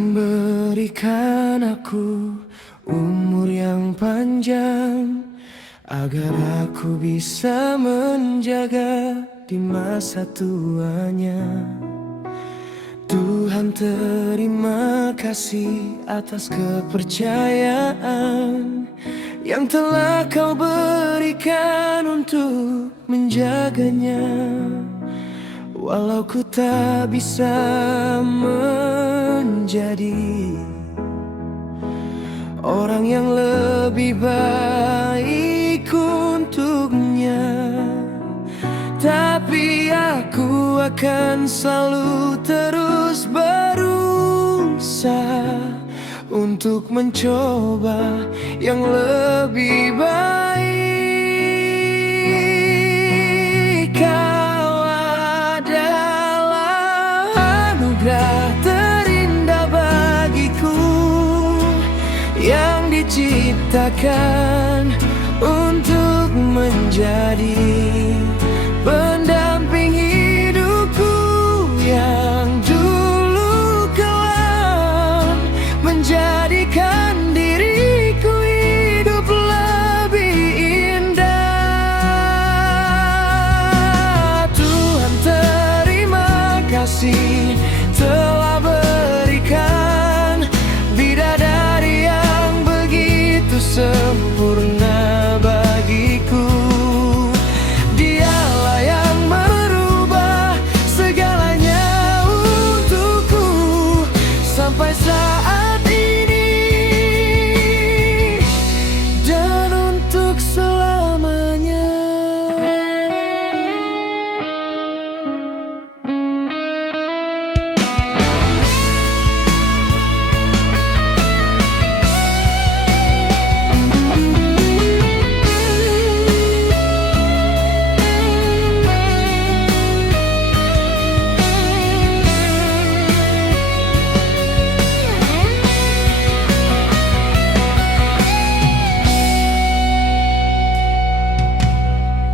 Tuhan berikan aku umur yang panjang agar aku bisa menjaga di masa tuanya. Tuhan terima kasih atas kepercayaan yang telah Kau berikan untuk menjaganya. Walau ku tak bisa menjadi orang yang lebih baik untuknya, tapi aku akan selalu terus berusaha untuk mencoba yang lebih baik. Kau adalah anugerah terindah bagiku yang diciptakan untuk menjadi pendamping hidupku yang dulu kelam, menjadikan diriku hidup lebih indah. Tuhan terima kasih telah berikan bidadari yang begitu sempurna bagiku. Dialah yang merubah segalanya untukku sampai saat ini dan untuk selamanya.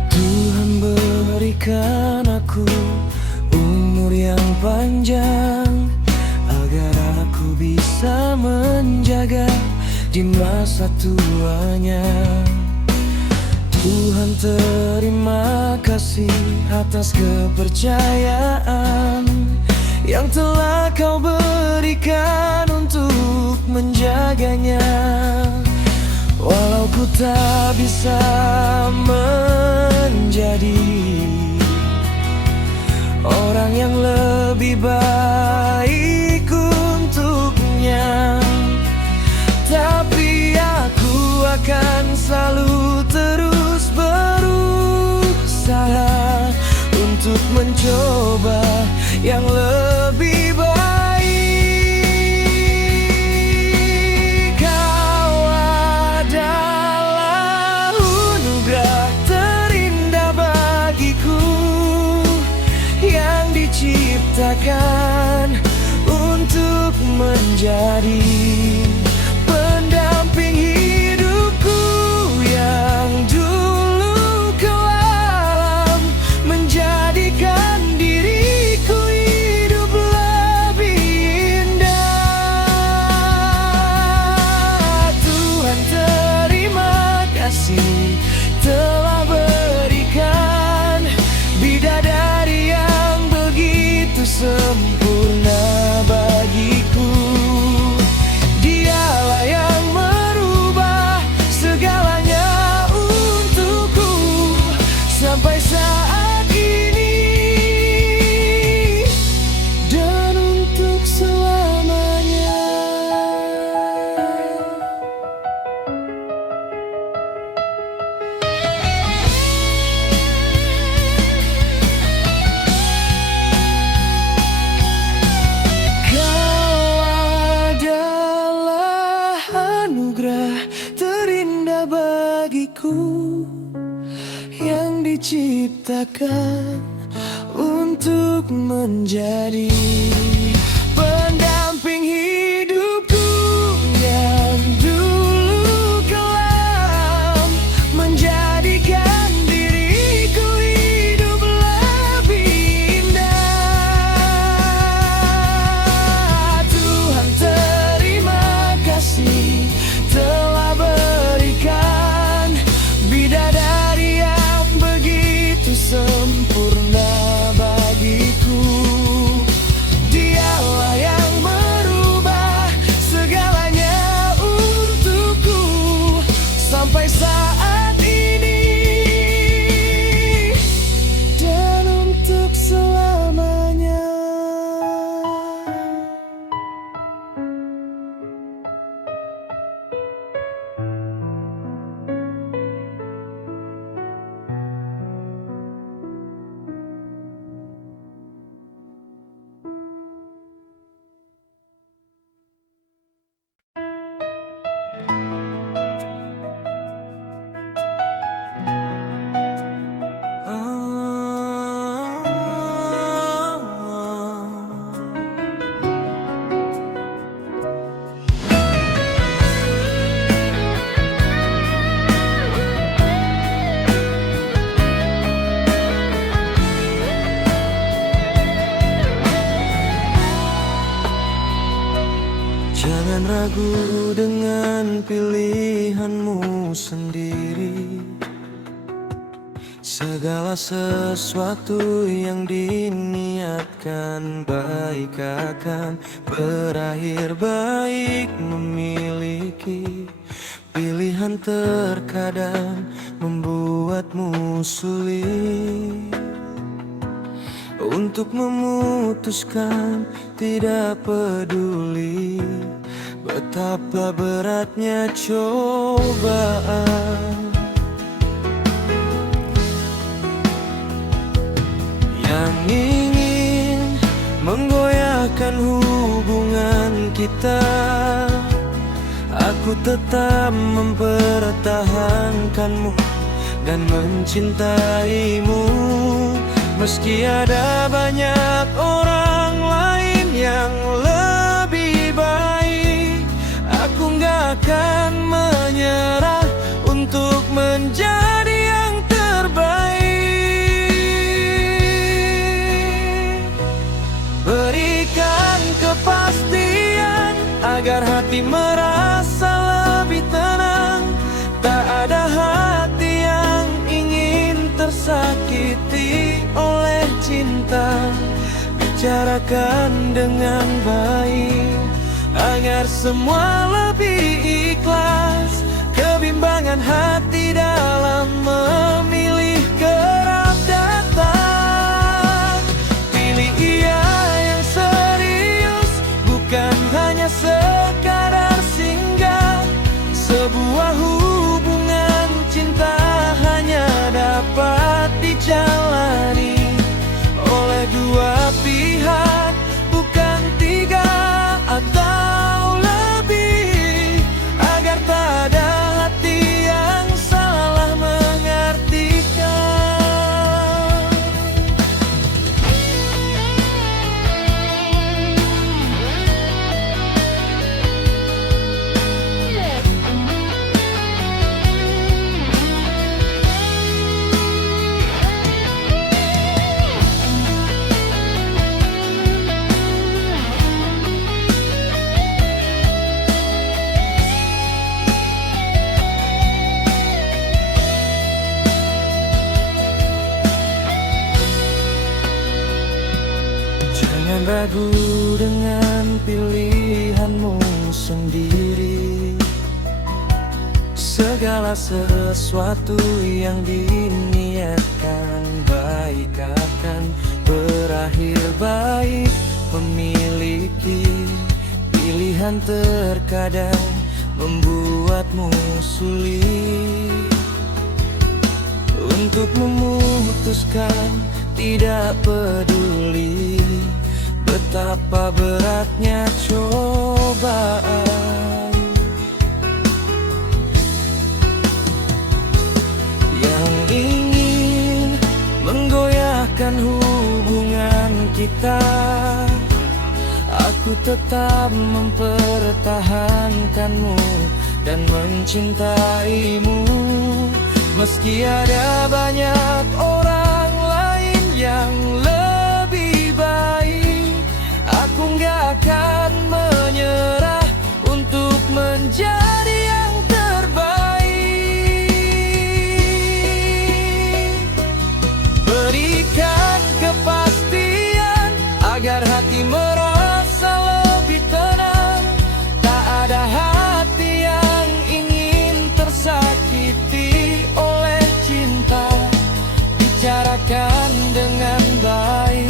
Tuhan berikan aku umur yang panjang agar aku bisa menjaga di masa tuanya. Tuhan terima kasih atas kepercayaan yang telah Kau berikan untuk menjaganya. Walau ku tak bisa menjadi orang yang lebih baik untuknya, tapi aku akan selalu terus berusaha untuk mencoba yang lebih baik. Kau adalah anugerah terindah bagiku yang diciptakan untuk menjadi pendamping hidupku yang dulu kelam, menjadikan diriku hidup lebih indah. Tuhan terima kasih telah berikan bidadari yang begitu sempurna bagiku. Dialah yang merubah segalanya untukku sampai saat ini dan untuk selamanya. Kau adalah anugerah terindah bagiku yang diciptakan untuk menjadi pendamping hidupku yang dulu kelam, menjadikan diriku hidup lebih indah. Tuhan Jangan ragu dengan pilihanmu sendiri. Segala sesuatu yang diniatkan baik akan berakhir baik. Memiliki pilihan terkadang membuatmu sulit untuk memutuskan. Tidak peduli betapa beratnya cobaan yang ingin menggoyahkan hubungan kita. Aku tetap mempertahankanmu dan mencintaimu, meski ada banyak orang lain yang lebih baik. Aku gak akan menyerah untuk menjadi yang terbaik. Berikan kepastian agar hati merasa lebih tenang. Tak ada hati yang ingin tersakiti oleh cinta. Bicarakan dengan baik agar semua lebih ikhlas. Kebimbangan hati dalam memilih kerap datang. Pilih ia yang serius, bukan hanya sekadar singgah. Sebuah hubungan cinta hanya dapat dijalani oleh dua pihak, bukan tiga atau lebih. Agar tak ada hati yang salah mengartikan. Jangan ragu dengan pilihanmu sendiri. Segala sesuatu yang diniatkan baik akan berakhir baik. Memiliki pilihan terkadang membuatmu sulit untuk memutuskan. Tidak peduli betapa beratnya cobaan yang ingin menggoyahkan hubungan kita. Aku tetap mempertahankanmu dan mencintaimu, meski ada banyak orang lain yang lebih baik. Aku gak akan menyerah untuk menjadi yang terbaik. Berikan kepastian agar hati merasa lebih tenang. Tak ada hati yang ingin tersakiti oleh cinta. Bicarakan dengan baik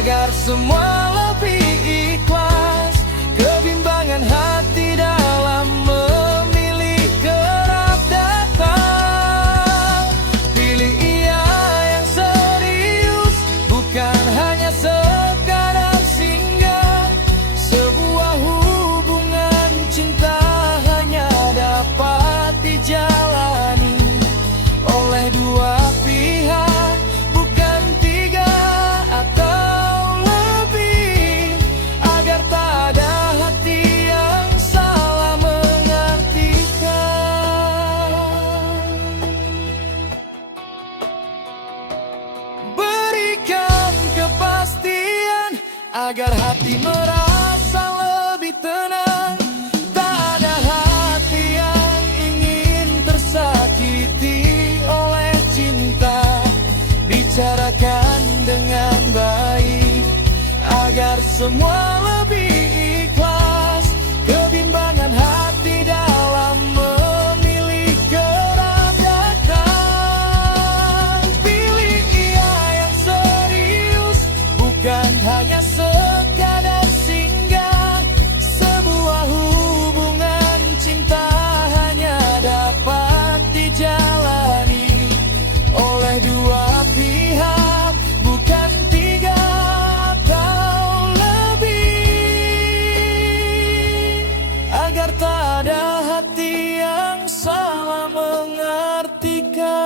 agar semua lebih ikhlas. Kebimbangan hati dalam memilih kerap datang. Pilih ia yang serius, bukan hanya sekadar singgah. Sebuah hubungan cinta hanya dapat dijalani oleh dua pihak, bukan tiga atau lebih. Agar tak ada hati yang salah mengartikan. Berikan kepastian agar hati merasa lebih tenang. semua lebih ikhlas. Kebimbangan hati dalam memilih gerak datang. Pilih ia yang serius, bukan hanya sekadar singgah. Sebuah hubungan cinta hanya dapat dijalani oleh dua pihak, bukan tiga atau lebih. Agar tak ada hati yang salah mengartikan.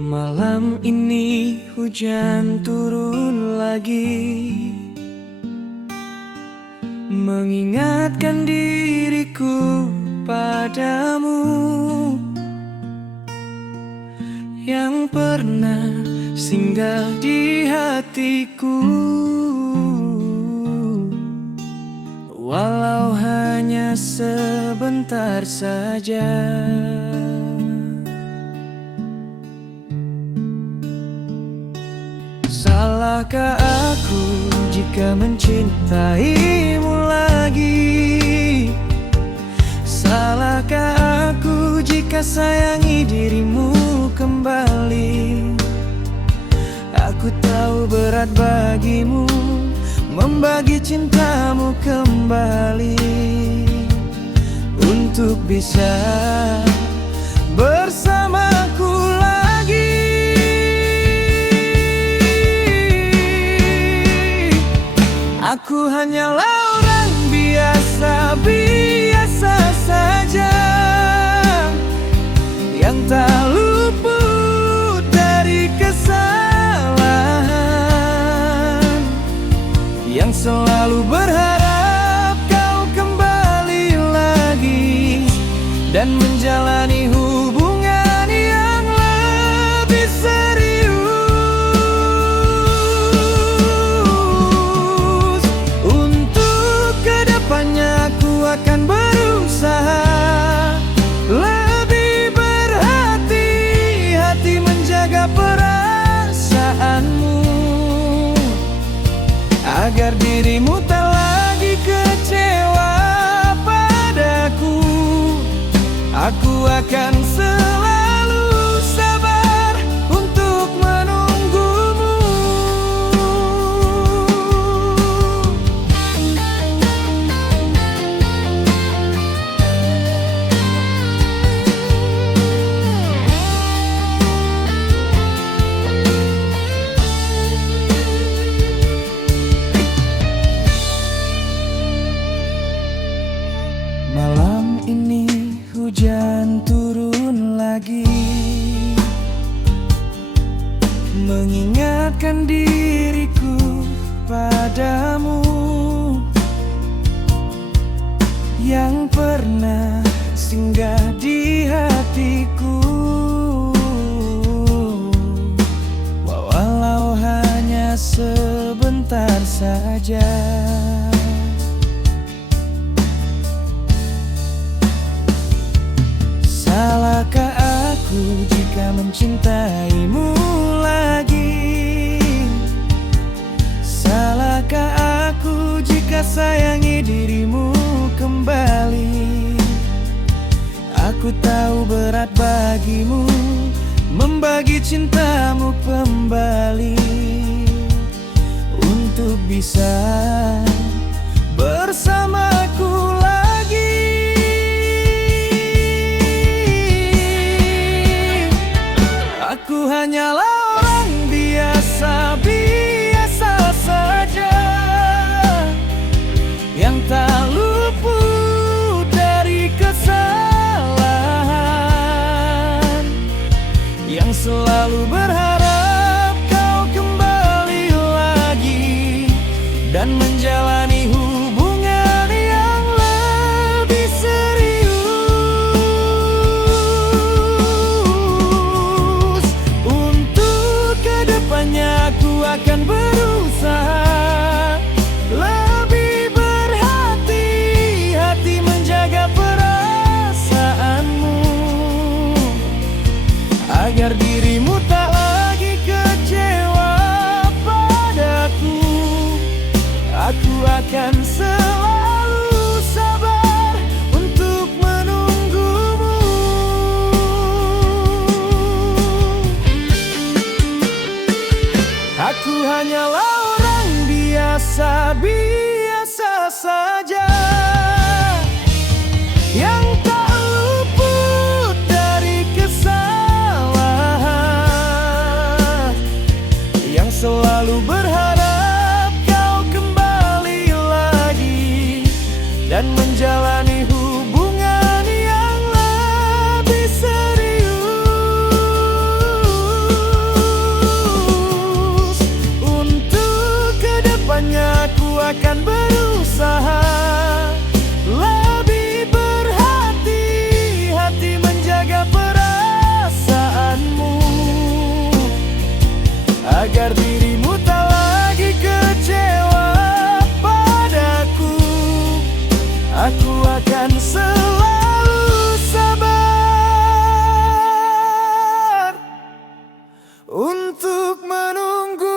Malam ini hujan turun lagi, mengingatkan diriku padamu yang pernah singgah di hatiku, walau hanya sebentar saja. Salahkah aku jika mencintaimu lagi? Salahkah aku jika sayangi dirimu kembali? Aku tahu berat bagimu membagi cintamu kembali, untuk bisa bersamaku lagi. Aku hanyalah orang biasa saja, yang tak luput dari kesalahan, yang selalu berharap kau kembali lagi dan menjalani hubungan yang lebih serius. Untuk kedepannya aku akan berusaha lebih berhati-hati menjaga perasaanmu, agar dirimu tak lagi kecewa padaku. Aku akan selalu sabar untuk menunggumu. Malam ini hujan turun lagi, mengingatkan diriku padamu yang pernah singgah di hatiku, walau hanya sebentar saja. Salahkah aku jika mencintaimu lagi? Salahkah aku jika sayangi dirimu kembali? Aku tahu berat bagimu membagi cintamu kembali, untuk bisa bersamaku lagi. Aku hanyalah orang biasa saja, yang tak luput dari kesalahan, yang selalu berharap kau kembali lagi dan menjalani hubungan yang lebih serius. Untuk kedepannya aku akan berusaha lebih berhati-hati menjaga perasaanmu, agar dirimu tak lagi kecewa padaku. Aku akan selalu sabar untuk menunggumu. Aku hanyalah orang biasa saja yang tak luput dari kesalahan, yang selalu berharap kau kembali lagi dan menjalani hubungan yang lebih serius. Untuk kedepannya aku akan berusaha lebih berhati-hati menjaga perasaanmu, agar dirimu tak lagi kecewa padaku. Aku akan selalu sabar untuk menunggumu.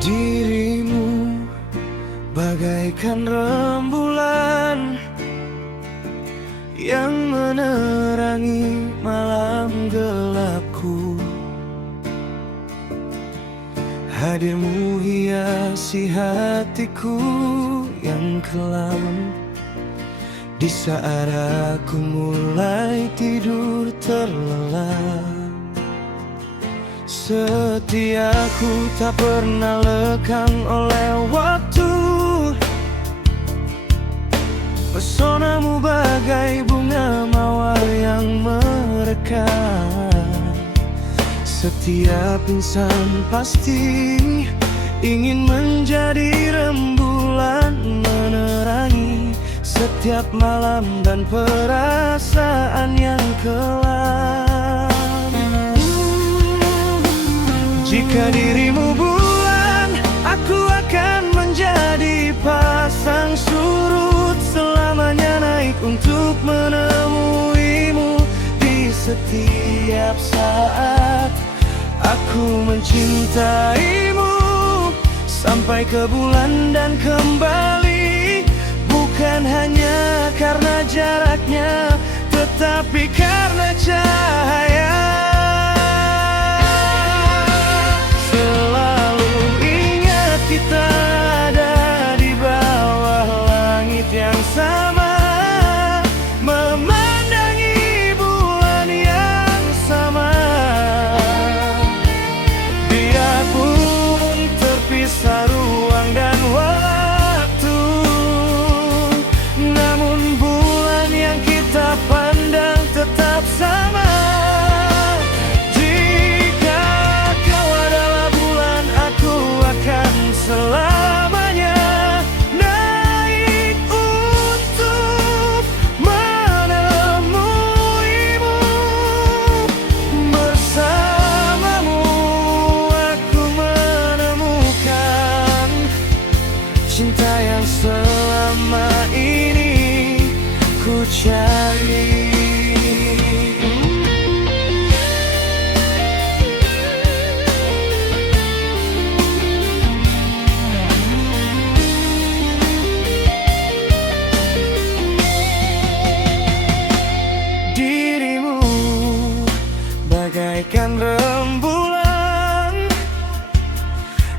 Dirimu bagaikan rembulan yang menerangi malam gelapku. Hadirmu hiasi hatiku yang kelam di saat aku mulai tidur terlelap. Setiaku tak pernah lekang oleh waktu. Pesonamu bagai bunga mawar yang merekah. Setiap insan pasti ingin menjadi rembulan menerangi setiap malam dan perasaan yang kelam. Jika dirimu bulan, aku akan menjadi pasang surut selamanya, naik untuk menemuimu di setiap saat. Aku mencintaimu sampai ke bulan dan kembali, bukan hanya karena jaraknya, tetapi karena cahaya. Selalu ingat kita ada di bawah langit yang sama, memandangi bulan yang sama. Biarpun terpisah ruang dan waktu, namun bulan yang kita pandang tetap sama. Selamanya naik untuk menemuimu. Bersamamu aku menemukan cinta yang selama ini ku cari. Bagaikan rembulan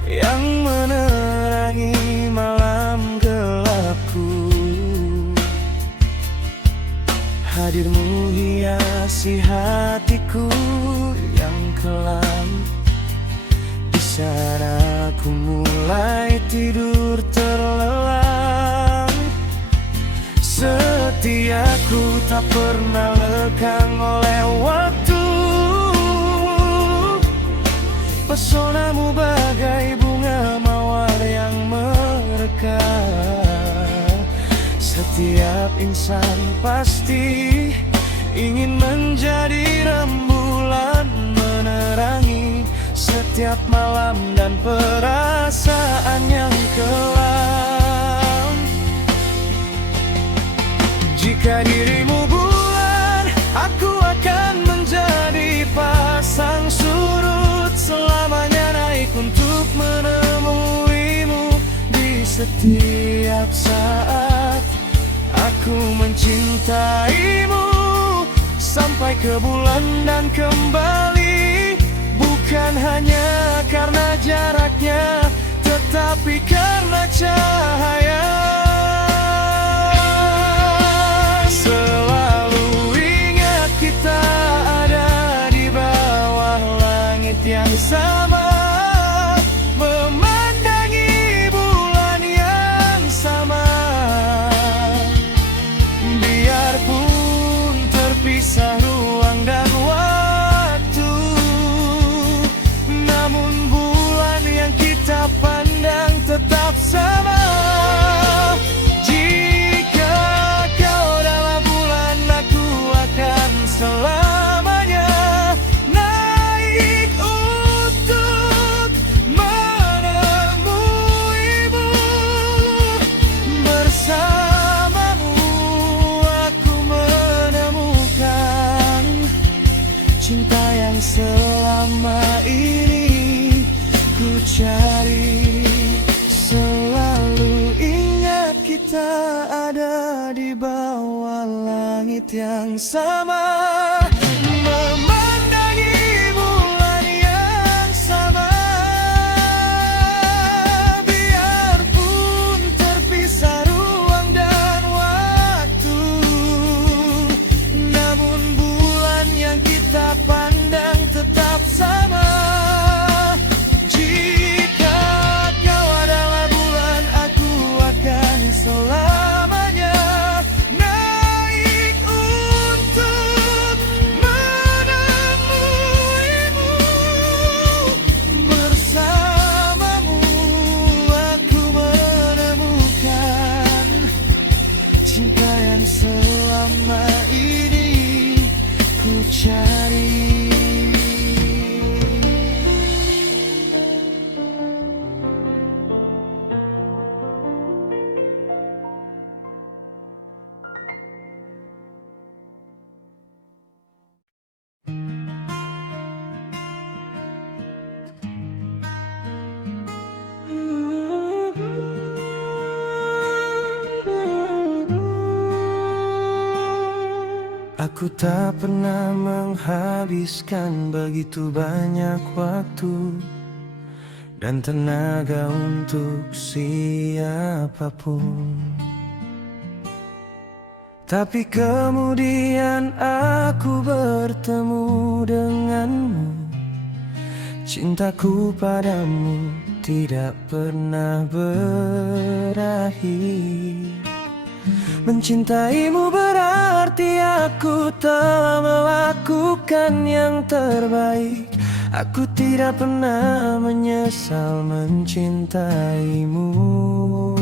yang menerangi malam gelapku. Hadirmu hiasi hatiku yang kelam. Di sana aku mulai tidur terlelap. Setiaku tak pernah lekang oleh waktu. Pesonamu bagai bunga mawar yang merekah. Setiap insan pasti ingin menjadi rembulan menerangi setiap malam dan perasaan yang kelam. Jika dirimu bulan, aku akan menjadi pasang surut selamanya naik untuk menemuimu di setiap saat. Aku mencintaimu sampai ke bulan dan kembali, bukan hanya karena jaraknya, tetapi karena cahaya. Selalu ingat kita ada di bawah langit yang sama, memandangi bulan yang sama. Biarpun terpisah ruang dan waktu, namun bulan yang kita pandang tetap sama. Jika kau adalah bulan, aku akan selamanya naik untuk menemuimu. Bersamamu aku menemukan cinta yang selama ini ku cari. Selalu ingat kita ada di bawah langit yang sama, memandangi bulan yang sama. Biarpun terpisah ruang dan waktu, namun bulan yang kita pandang tetap sama. Jika kau adalah bulan, aku akan selamanya naik untuk menemuimu. Bersamamu aku menemukan cinta yang selama ini ku cari. Aku tak pernah menghabiskan begitu banyak waktu dan tenaga untuk siapapun. Tapi kemudian aku bertemu denganmu. Cintaku padamu tidak pernah berakhir. Mencintaimu berarti aku telah melakukan yang terbaik. Aku tidak pernah menyesal mencintaimu,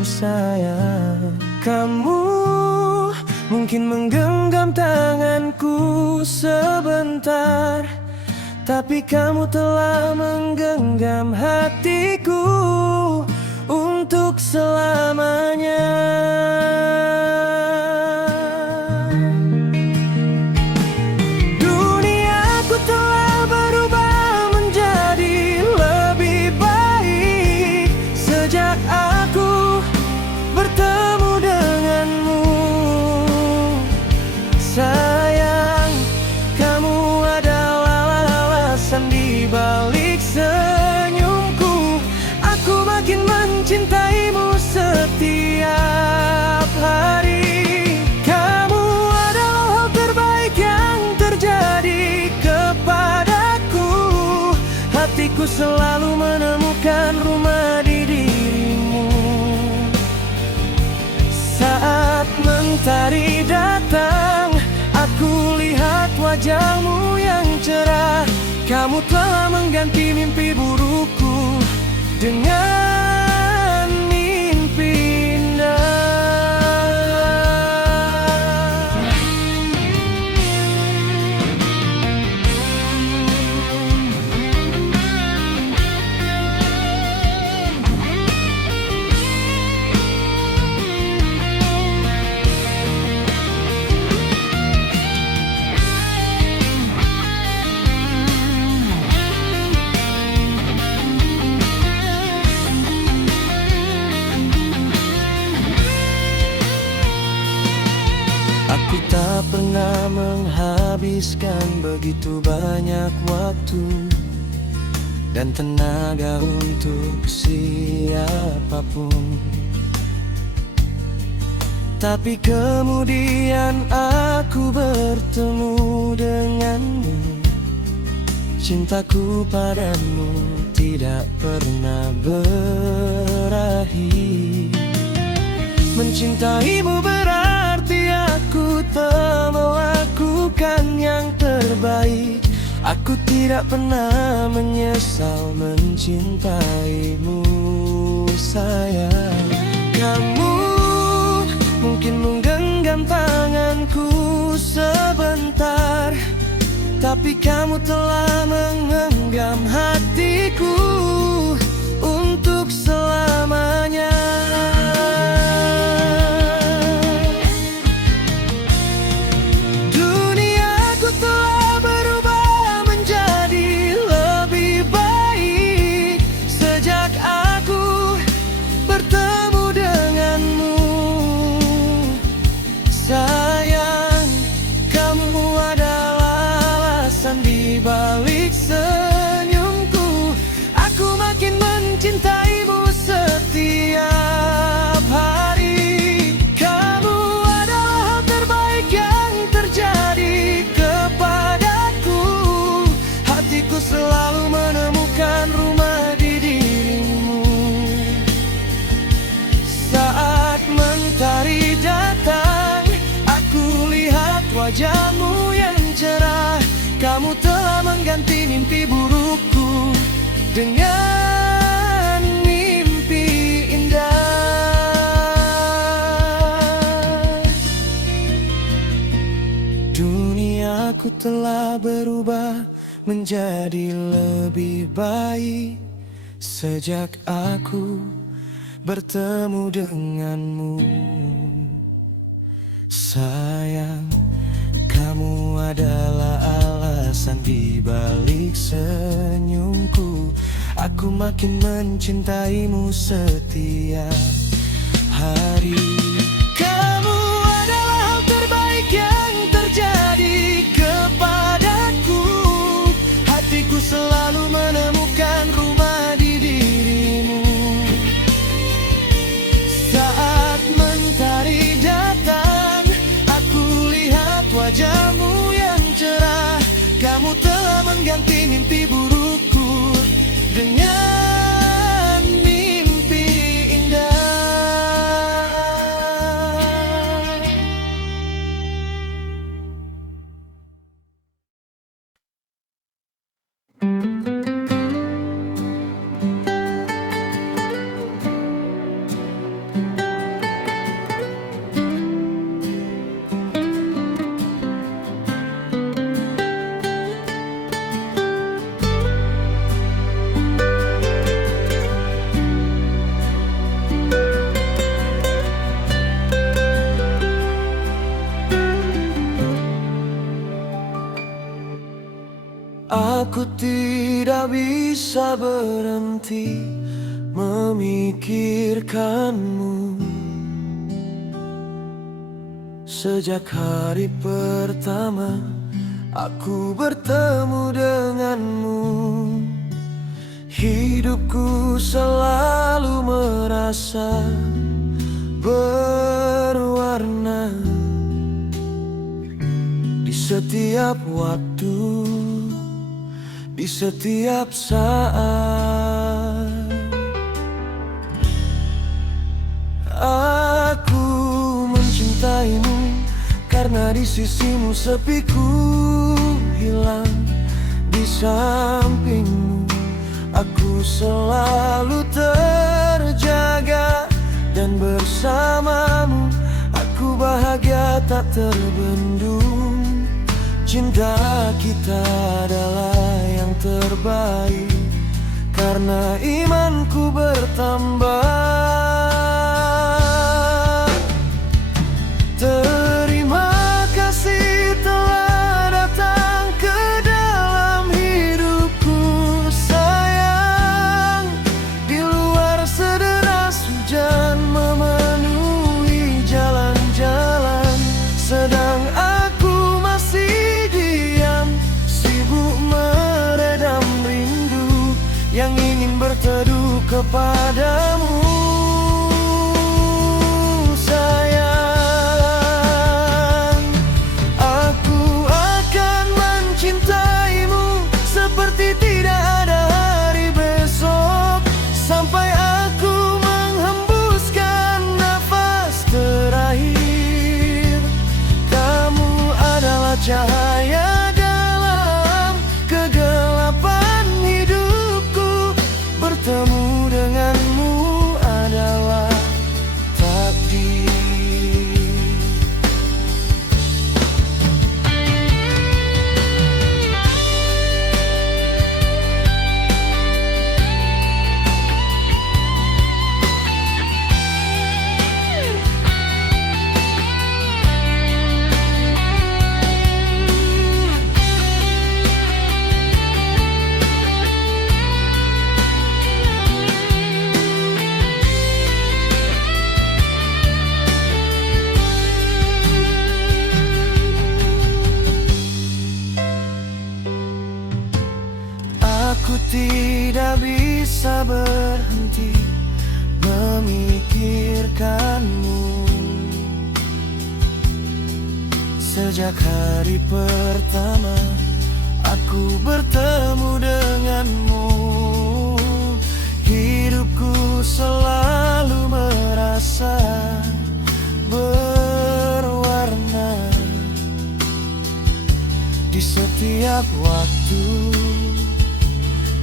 sayang. Kamu mungkin menggenggam tanganku sebentar, tapi kamu telah menggenggam hatiku untuk selamanya. Duniaku telah berubah menjadi lebih baik sejak aku bertemu denganmu, sayang. Kamu adalah alasan di balik senyumku. Aku makin mencintaimu setiap hari. Hatiku selalu menemukan rumah di dirimu. Saat mentari datang, aku lihat wajahmu yang cerah. Kamu telah mengganti mimpi burukku dengan mimpi indah. Aku tak pernah menghabiskan begitu banyak waktu dan tenaga untuk siapapun. Tapi kemudian aku bertemu denganmu. Cintaku padamu tidak pernah berakhir. Mencintaimu berarti aku telah melakukan yang terbaik. Aku tidak pernah menyesal mencintaimu, sayang. Kamu mungkin menggenggam tanganku sebentar, tapi kamu telah menggenggam hatiku untuk selamanya. Balik senyumku, aku makin mencintaimu setiap hari. Kamu adalah hal terbaik yang terjadi kepadaku. Hatiku selalu menemukan rumah di dirimu. Saat mentari datang, aku lihat wajahmu yang cerah. Kamu telah mengganti mimpi burukku dengan mimpi indah. Duniaku telah berubah menjadi lebih baik sejak aku bertemu denganmu, sayang. Kamu adalah alasan di balik senyumku. Aku makin mencintaimu setiap hari. Kamu adalah hal terbaik yang terjadi kepadaku. Hatiku selalu menemukan rumah di dirimu. Saat mentari datang, aku lihat wajahmu yang cerah. Kamu telah mengganti mimpi burukku dengan mimpi indah. Aku tidak bisa berhenti memikirkanmu. Sejak hari pertama aku bertemu denganmu, hidupku selalu merasa berwarna. Di setiap waktu, di setiap saat. Aku mencintaimu karena di sisimu sepiku hilang. Di sampingmu aku selalu terjaga, dan bersamamu aku bahagia tak terbendung. Cinta kita adalah yang terbaik karena imanku bertambah. Terima kasih telah datang ke dalam hidupku sayang. Di luar sederas hujan memenuhi jalan-jalan, sedang aku masih diam, sibuk meredam rindu yang ingin berteduh kepadamu. Cahaya dalam kegelapan hidupku, bertemu denganmu adalah takdir. Aku tidak bisa berhenti memikirkanmu. Sejak hari pertama aku bertemu denganmu, hidupku selalu merasa berwarna. Di setiap waktu,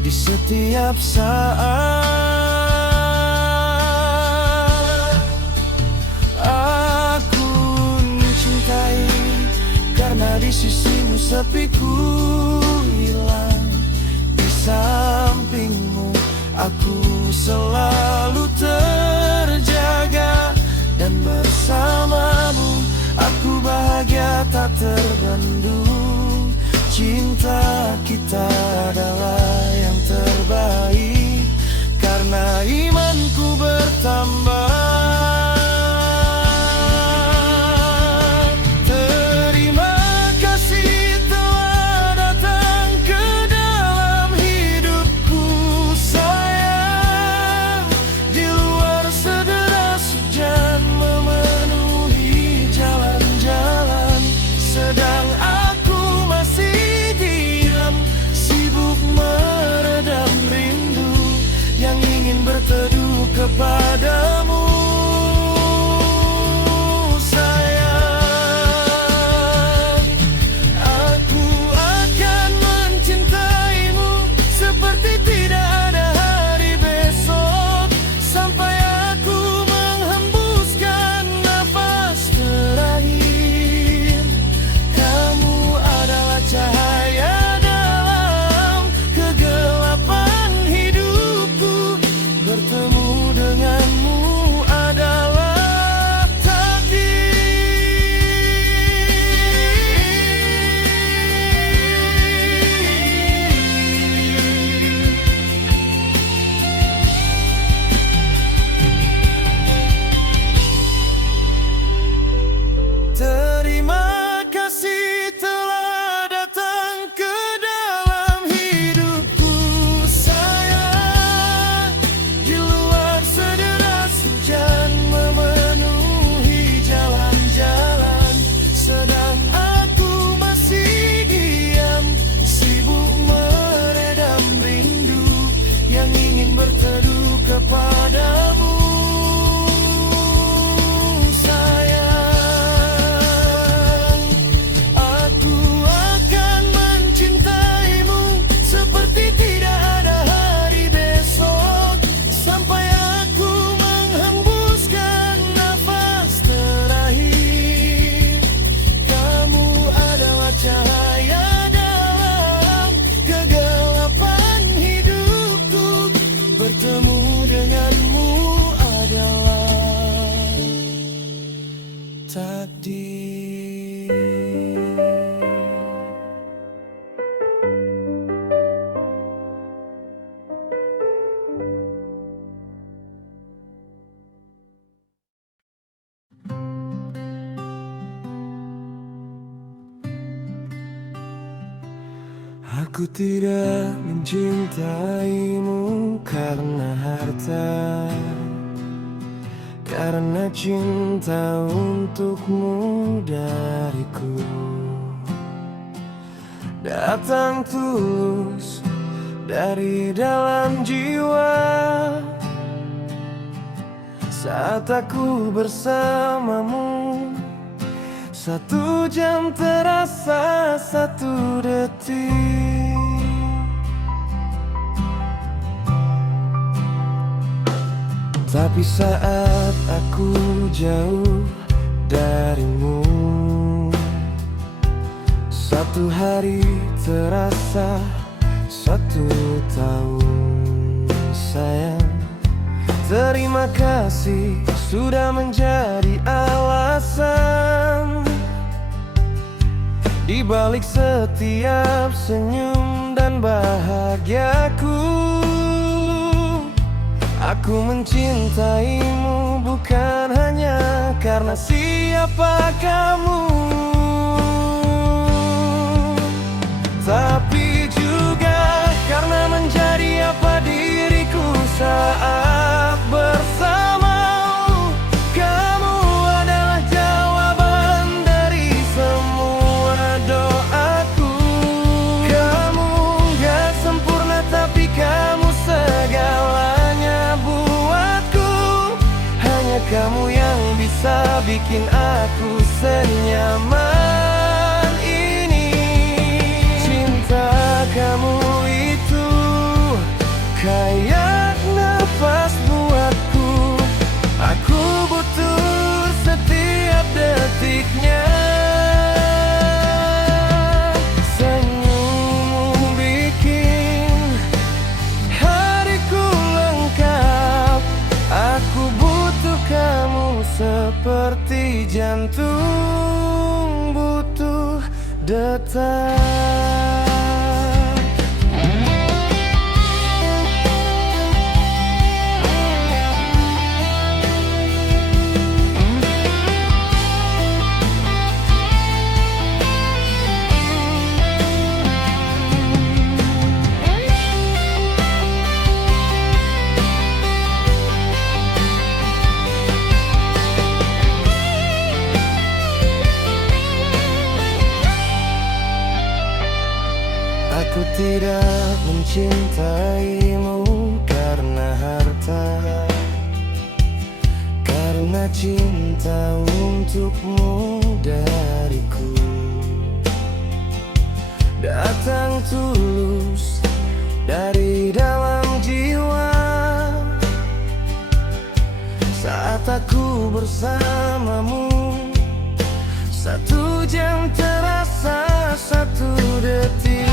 di setiap saat, aku mencintai karena di sisimu sepiku hilang. Di sampingmu aku selalu terjaga, dan bersamamu aku bahagia tak terbendung. Cinta kita adalah yang terbaik karena imanku bertambah. Terima kasih telah datang ke dalam hidupku sayang. Di luar sederas hujan memenuhi jalan-jalan, sedang aku masih diam, sibuk Aku tidak mencintaimu karena harta, karena cinta untukmu dariku datang tulus dari dalam jiwa. Saat aku bersamamu, 1 jam terasa 1 detik. Tapi saat aku jauh darimu, 1 hari terasa 1 tahun. Sayang, terima kasih sudah menjadi alasan di balik setiap senyum dan bahagiaku. Aku mencintaimu bukan hanya karena siapa kamu, tapi juga karena menjadi apa diriku saat bersamamu. Kamu adalah jawaban dari semua doaku. Kamu gak sempurna tapi kamu segalanya buatku. Hanya kamu yang bisa bikin aku senyaman ini. Cinta kamu itu kayak nafas buatku. Aku butuh setiap detiknya. Senyummu bikin hariku lengkap. Aku butuh kamu seperti jantung butuh detak. Aku tidak mencintaimu karena harta, karena cinta untukmu dariku datang tulus dari dalam jiwa. Saat aku bersamamu, 1 jam terasa 1 detik.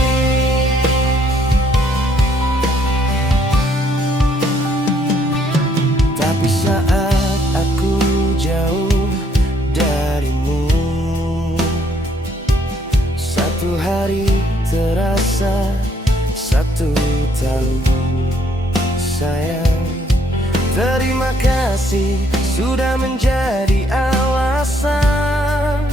Tapi saat aku jauh darimu, 1 hari terasa 1 tahun. Sayang, terima kasih sudah menjadi alasan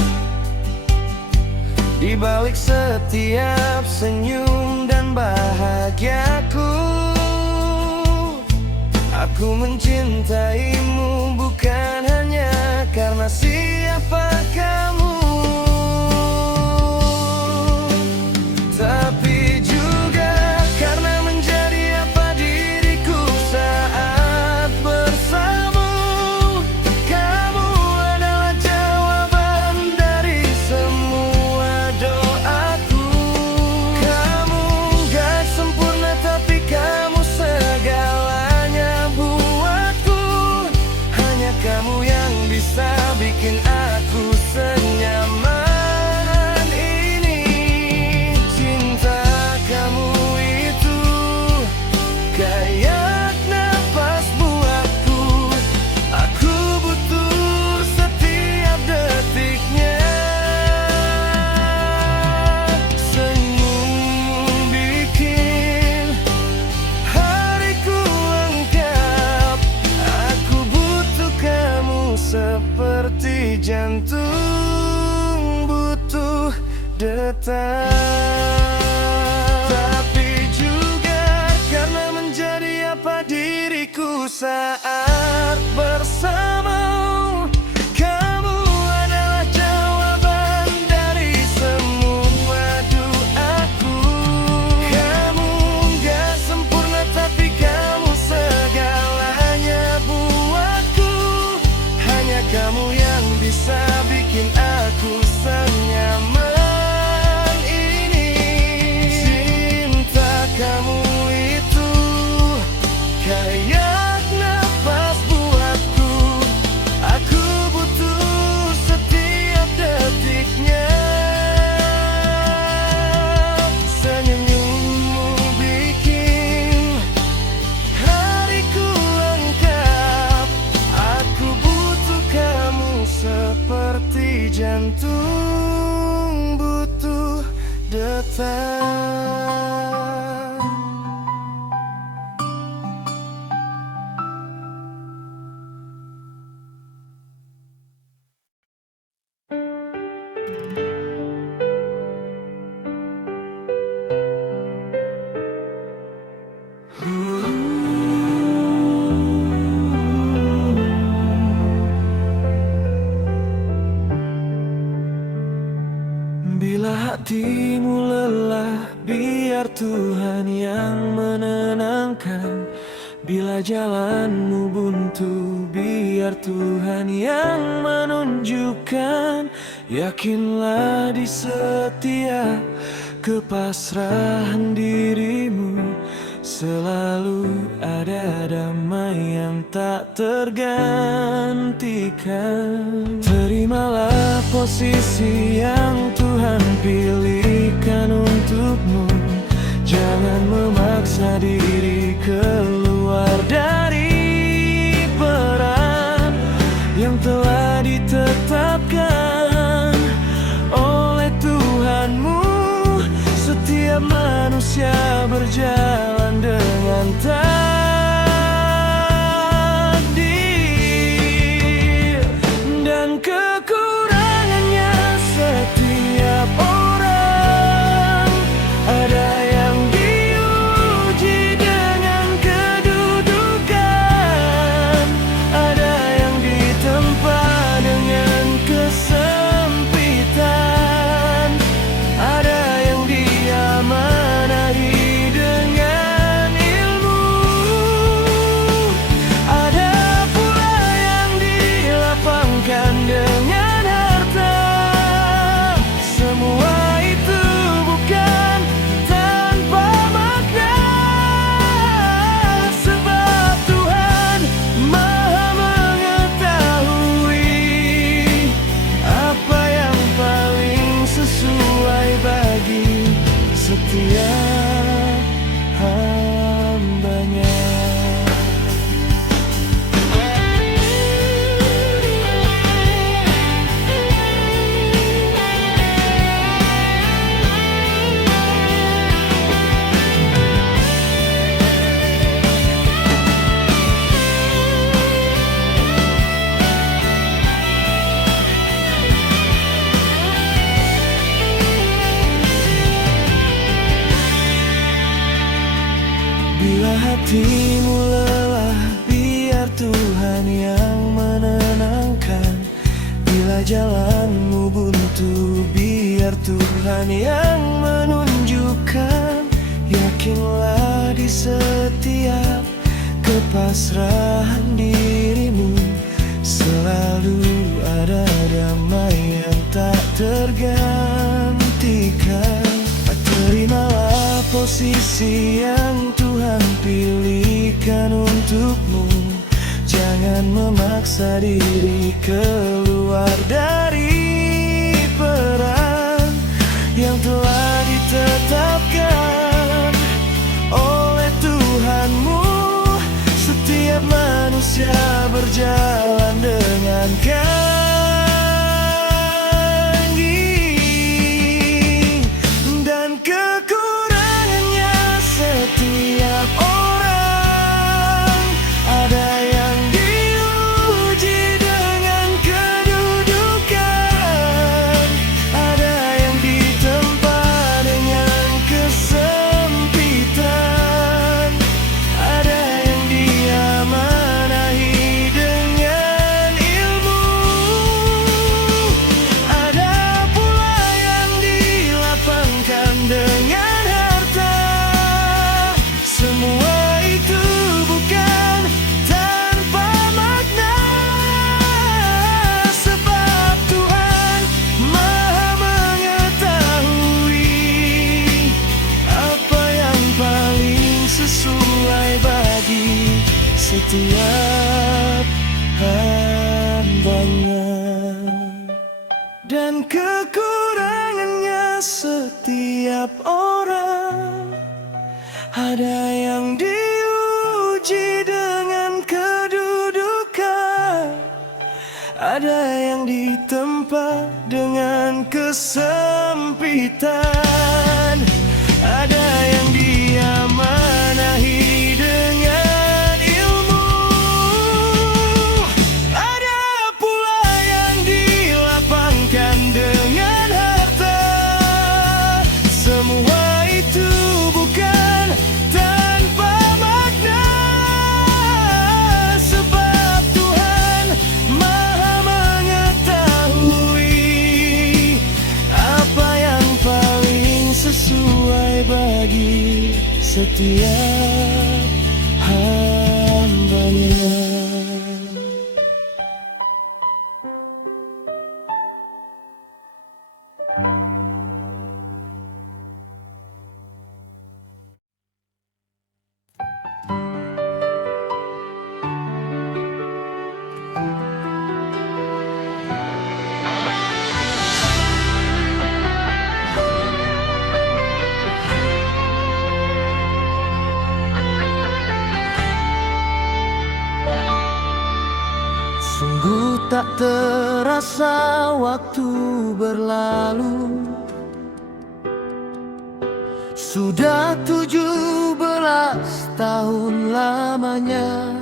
di balik setiap senyum dan bahagiaku. Aku mencintaimu bukan hanya karena siapa kamu, tapi juga karena menjadi apa diriku saat bersamamu. Kamu adalah jawaban dari semua doaku. Kamu gak sempurna tapi kamu segalanya buatku. Hanya kamu yang bisa bikin aku senyaman ini. Cinta kamu itu kayak nafas buatku. Aku butuh setiap detiknya. Senyummu bikin hariku lengkap. Aku butuh kamu seperti jantung butuh detak. biar Tuhan yang menenangkan. Bila jalanmu buntu, biar Tuhan yang menunjukkan. Yakinlah di setiap kepasrahan dirimu, selalu ada damai yang tak tergantikan. Terimalah posisi yang Tuhan pilihkan untukmu. Jangan memaksa diri keluar dari peran yang telah ditetapkan oleh Tuhanmu. Setiap manusia berjalan dengan takdir dan kekurangannya setiap orang. Ada yang diuji dengan kedudukan, ada yang ditempa dengan kesempitan, ada yang diamanahi dengan ilmu, ada pula yang dilapangkan dengan harta. Semua itu bukan tanpa makna, sebab Tuhan Maha mengetahui apa yang paling sesuai bagi setiap hambanya. Bila hatimu lelah, biar Tuhan yang menenangkan. Bila jalanmu buntu, biar Tuhan yang menunjukkan. Yakinlah di setiap kepasrahan dirimu, selalu ada damai yang tak tergantikan. Terimalah posisi yang Tuhan pilihkan untukmu. Jangan memaksa diri keluar dari peran yang telah ditetapkan oleh Tuhanmu. Setiap manusia berjalan dengan dan kekurangannya setiap orang. Ada yang diuji dengan kedudukan, ada yang ditempa dengan kesempitan, ada yang diamanahi dengan ilmu, ada pula yang dilapangkan dengan harta. Semua itu bukan tanpa makna, sebab Tuhan Maha mengetahui apa yang paling sesuai bagi setiap hambanya. Dan kekurangannya setiap orang, ada yang diuji dengan kedudukan, ada yang ditempa dengan kesempitan, ada yang diamanahi dengan ilmu, ada pula yang dilapangkan dengan harta. Semua itu bukan tanpa makna, sebab Tuhan Maha mengetahui apa yang paling bagi setiap hamba-Nya. Sungguh tak terasa waktu berlalu, sudah 17 tahun lamanya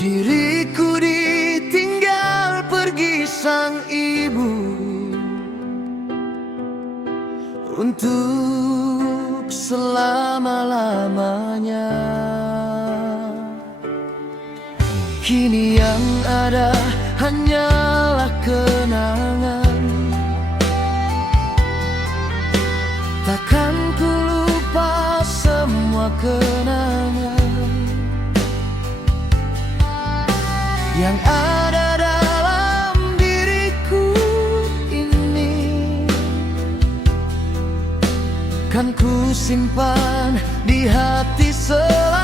diriku ditinggal pergi sang ibu untuk selama-lamanya. Kini yang ada hanyalah kenangan, takkan ku lupa semua kenangan yang ada dalam diriku ini. Kan ku simpan di hati selalu.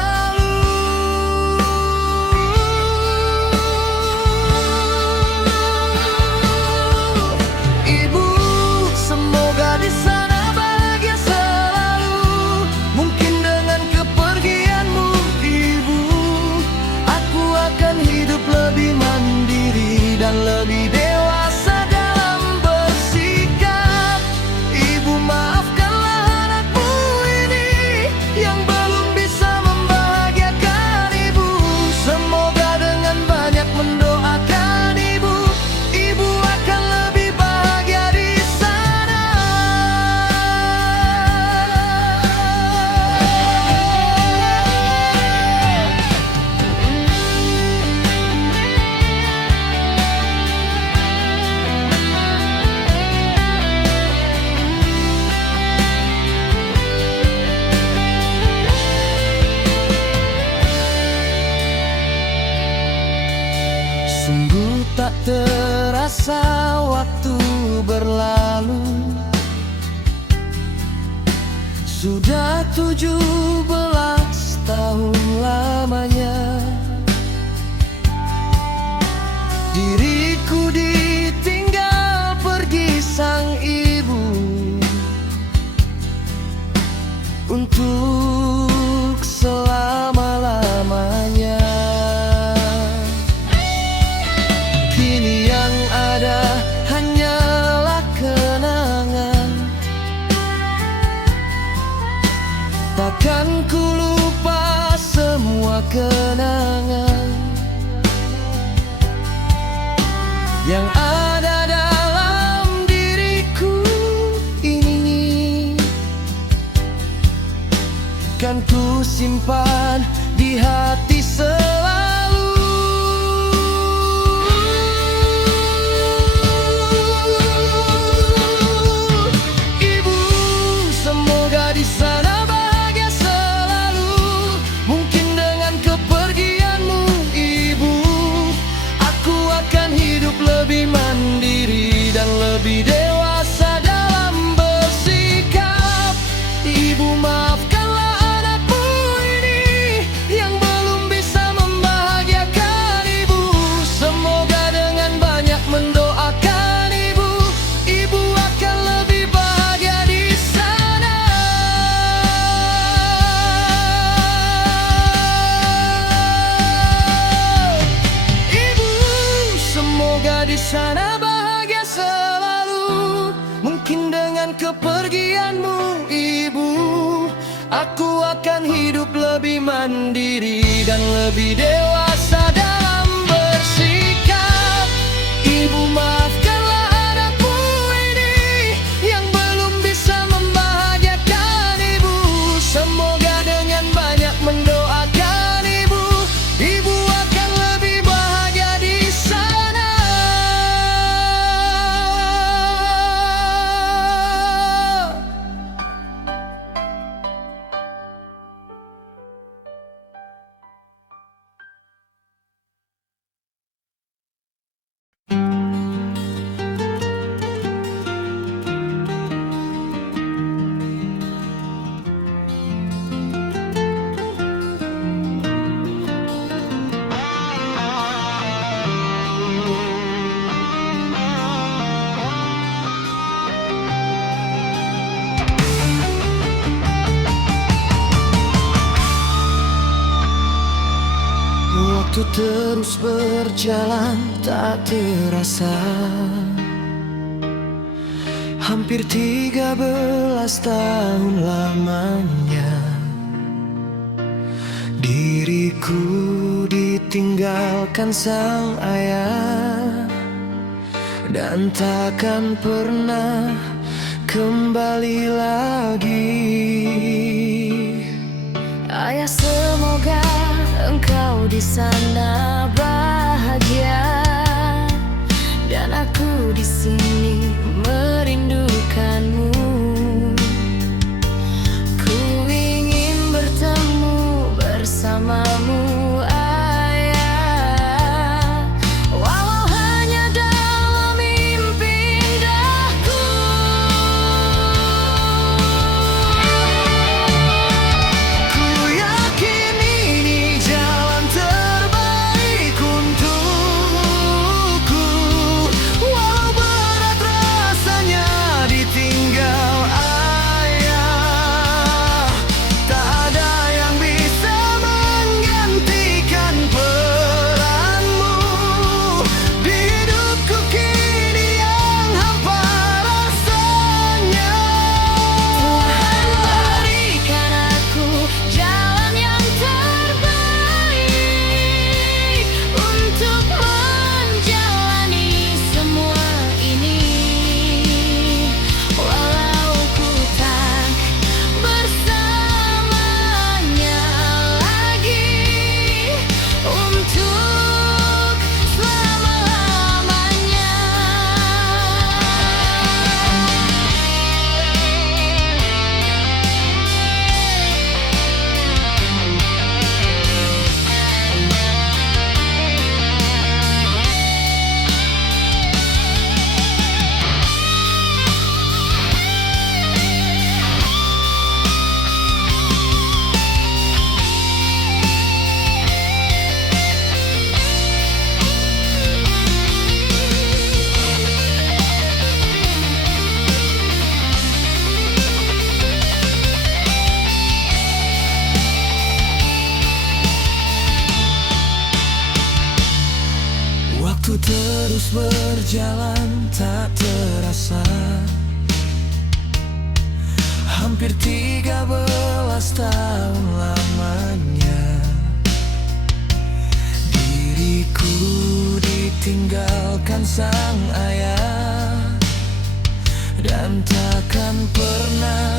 Lebih dewasa dalam bersikap. Ibu, maafkanlah anakmu ini yang belum bisa membahagiakan ibu. Semoga dengan banyak mendoakan ibu, ibu akan lebih bahagia di sana. Sungguh tak terasa waktu berlalu, sudah 17 tahun lamanya diriku ditinggal pergi sang ibu untuk selama-lamanya. Takkan ku lupa semua kenangan yang ada dalam diriku ini. Kan ku simpan di hati selalu. Ibu, semoga di sana lebih mandiri dan lebih dewasa dalam bersikap. Ibu, maafkanlah anakmu ini yang belum bisa membahagiakan ibu. Semoga dengan banyak mendoakan ibu, ibu akan lebih bahagia di sana. Ibu, semoga di sana bahagia selalu. Mungkin dengan kepergianmu ibu, aku akan hidup lebih mandiri dan lebih dewasa dalam bersikap. Ibu, maafkanlah anakmu ini yang belum bisa membahagiakan ibu. Semoga dengan banyak mendoakan ibu, ibu akan lebih bahagia di sana. Waktu terus berjalan tak terasa. Hampir 13 tahun lamanya diriku ditinggalkan sang ayah, dan takkan pernah kembali lagi. Ayah, semoga engkau di sana bahagia, dan aku di sini merindukanmu. Ku ingin bertemu bersamamu, ayah, walau hanya dalam mimpi indahku. Ku yakin ini jalan terbaik untukku, walau berat rasanya ditinggal ayah. Tak ada yang bisa menggantikan peranmu di hidupku kini yang hampa rasanya. Tuhan berikan aku jalan yang terbaik untuk menjalani semua ini, walau ku tak bersamanya lagi untuk selama-lamanya. Waktu terus berjalan tak terasa. Hampir 13 tahun lamanya diriku ditinggalkan sang ayah, dan takkan pernah